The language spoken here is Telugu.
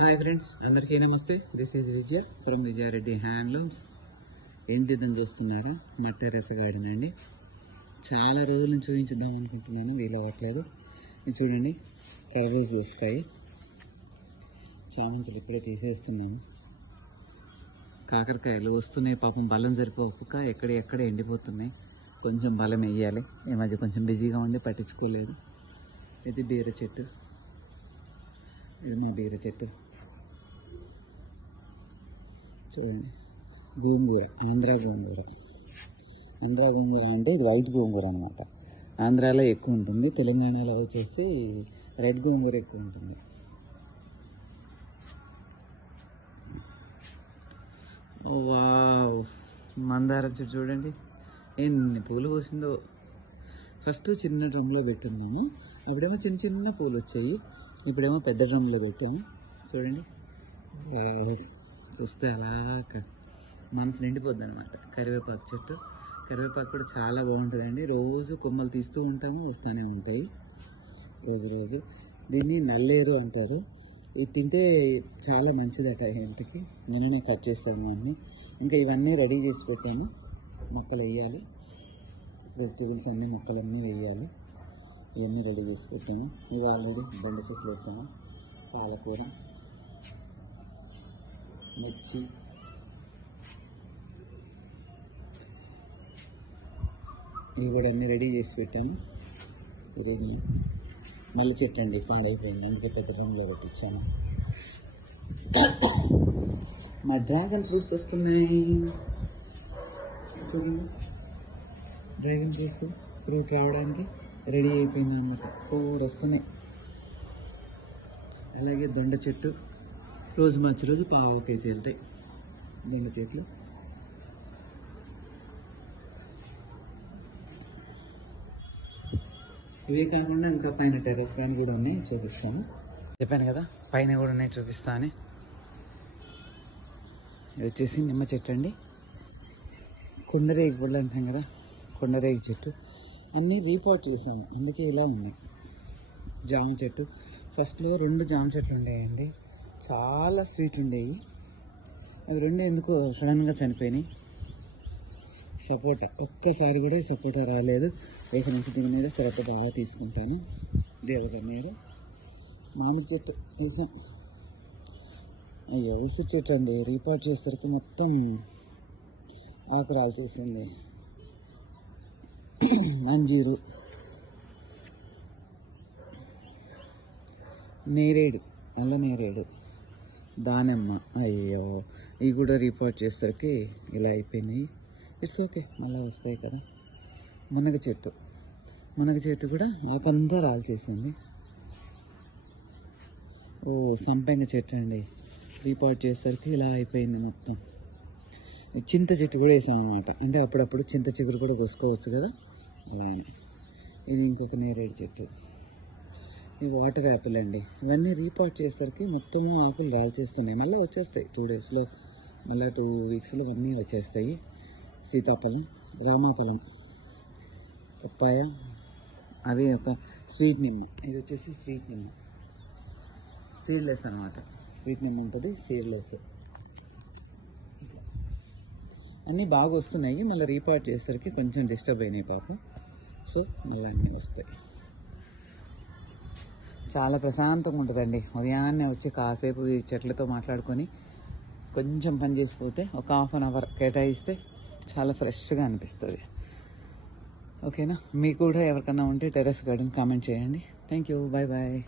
హాయ్ ఫ్రెండ్స్, అందరికీ నమస్తే. This is Vijaya from Vijaya Reddy handlooms. ఏంటి ఇదని చూస్తున్నారా? మా టెర్రస్ గార్డెన్ అండి. చాలా రోజుల నుంచి చూపించుద్దాం అనుకుంటున్నాను, వీలవ్వట్లేదు. ఇది చూడండి, కలర్స్ వస్తాయి. చామంతులు ఇప్పుడే తీసేస్తున్నాను. కాకరకాయలు వస్తున్నాయి, పాపం బలం సరిపోక ఎక్కడ ఎండిపోతున్నాయి. కొంచెం బలం వేయాలి. ఈ మధ్య కొంచెం బిజీగా ఉండి పట్టించుకోలేదు. ఇది బీర చెట్టు, ఇది మా బీర చెట్టు. చూడండి, గోంగూర, ఆంధ్ర గోంగూర. ఆంధ్ర గోంగూర అంటే ఇది వైట్ గోంగూర అనమాట. ఆంధ్రాలో ఎక్కువ ఉంటుంది, తెలంగాణలో వచ్చేసి రెడ్ గోంగూర ఎక్కువ ఉంటుంది. వావ్, మందారం చెట్టు చూడండి ఎన్ని పూలు పూసిందో. ఫస్ట్ చిన్న డ్రమ్లో పెట్టున్నాము, అప్పుడేమో చిన్న చిన్న పూలు వచ్చాయి. ఇప్పుడేమో పెద్ద డ్రమ్లో పెట్టాము. చూడండి, చూస్తే అలా మనసు నిండిపోద్ది అనమాట. కరివేపాకు చెట్టు, కరివేపాకు కూడా చాలా బాగుంటుందండి. రోజు కొమ్మలు తీస్తూ ఉంటాము, వస్తూనే ఉంటాయి రోజు. దీన్ని నల్లేరు అంటారు. ఇది తింటే చాలా మంచిదట హెల్త్కి. నిన్ననే కట్ చేస్తాను అన్నీ. ఇంకా ఇవన్నీ రెడీ చేసి పెట్టాను. మొక్కలు వేయాలి, వెజిటేబుల్స్ అన్నీ మొక్కలన్నీ వేయాలి. ఇవన్నీ రెడీ చేసి పెట్టాను. ఇవి ఆల్రెడీ బెండ చెట్లు వేసాము, పాలకూర, మిర్చి, ఇవి కూడా అన్నీ రెడీ చేసి పెట్టాను. ఈరోజు మల్లె చెట్టు అండి, పాడైపోయింది, అందుకే పెద్ద రంగులో పెట్టించాను. మా డ్రాగన్ ఫ్రూట్స్ వస్తున్నాయి చూడండి. డ్రాగన్ ఫ్రూట్ రావడానికి రెడీ అయిపోయింది అన్నమాట. కూడా వస్తున్నాయి. అలాగే దొండ చెట్టు రోజు మార్చి రోజు పావు కేజీ వెళ్తాయి దొండ చెట్లు. ఇవే కాకుండా ఇంకా పైన టెర్రస్ కానీ కూడా ఉన్నాయి, చూపిస్తాను. చెప్పాను కదా పైన కూడా ఉన్నాయి, చూపిస్తాను. ఇది వచ్చేసి నిమ్మ చెట్టు అండి. కొండరేగి గుళ్ళు అంటాం కదా, కొండరేగి చెట్టు. అన్నీ రీపాట్ చేశాను, అందుకే ఇలా ఉన్నాయి. జామ చెట్టు, ఫస్ట్లో 2 జామ చెట్లు ఉండేయండి, చాలా స్వీట్ ఉండేవి. అవి 2 ఎందుకో సడన్గా చనిపోయినాయి. సపోటా, ఒక్కసారి కూడా సపోటా రాలేదు. రేపు నుంచి దీని మీద శ్రద్ధ బాగా తీసుకుంటాను. దేవగన్నేరు. మామిడి చెట్టు వేసాం. అయ్యో, విసి చెట్టు అండి, రీపాట్ చేసరికి మొత్తం ఆకు రాల్చేసింది. అంజీరు, నేరేడు, అల్ల నేరేడు, దానిమ్మ. అయ్యో, ఇవి కూడా రిపోర్ట్ చేసరికి ఇలా అయిపోయినాయి. ఇట్స్ ఓకే, మళ్ళీ వస్తాయి కదా. మునగ చెట్టు కూడా ఆకంతా రాల్చేసింది. ఓ, సంపెంగ చెట్టు అండి, రిపోర్ట్ చేసరికి ఇలా అయిపోయింది మొత్తం. చింత చెట్టు కూడా వేసాం అనమాట, అంటే అప్పుడప్పుడు చింత చిగురు కూడా కోసుకోవచ్చు కదా, అలానే. ఇది ఇంకొక నేరేడు చెట్టు. ఇవి వాటర్ యాపిల్ అండి. ఇవన్నీ రీపాట్ చేసేసరికి మొత్తము ఆకులు రాల్చేస్తున్నాయి. మళ్ళీ వచ్చేస్తాయి 2 డేస్లో, మళ్ళీ 2 వీక్స్లో అన్నీ వచ్చేస్తాయి. సీతాఫలం, రామాఫలం, పప్పాయ, అవి ఒక స్వీట్ నిమ్మ. ఇది వచ్చేసి స్వీట్ నిమ్మ, సీడ్లెస్ అనమాట. స్వీట్ నిమ్మ ఉంటుంది, సీడ్లెస్. అన్నీ బాగా వస్తున్నాయి. మళ్ళీ రీపాట్ చేసేసరికి కొంచెం డిస్టర్బ్ అయినాయి పాపం. సో మళ్ళీ అన్నీ వస్తాయి. చాలా ప్రశాంతంగా ఉంటుందండి. ఉదయాన్నే వచ్చి కాసేపు ఈ చెట్లతో మాట్లాడుకొని కొంచెం పని చేసిపోతే, ఒక ½ అన్ అవర్ కేటాయిస్తే చాలా ఫ్రెష్గా అనిపిస్తుంది. ఓకేనా? మీకు కూడా ఎవరికన్నా ఉంటే టెర్రస్ గార్డెన్ కామెంట్ చేయండి. Thank you, bye bye.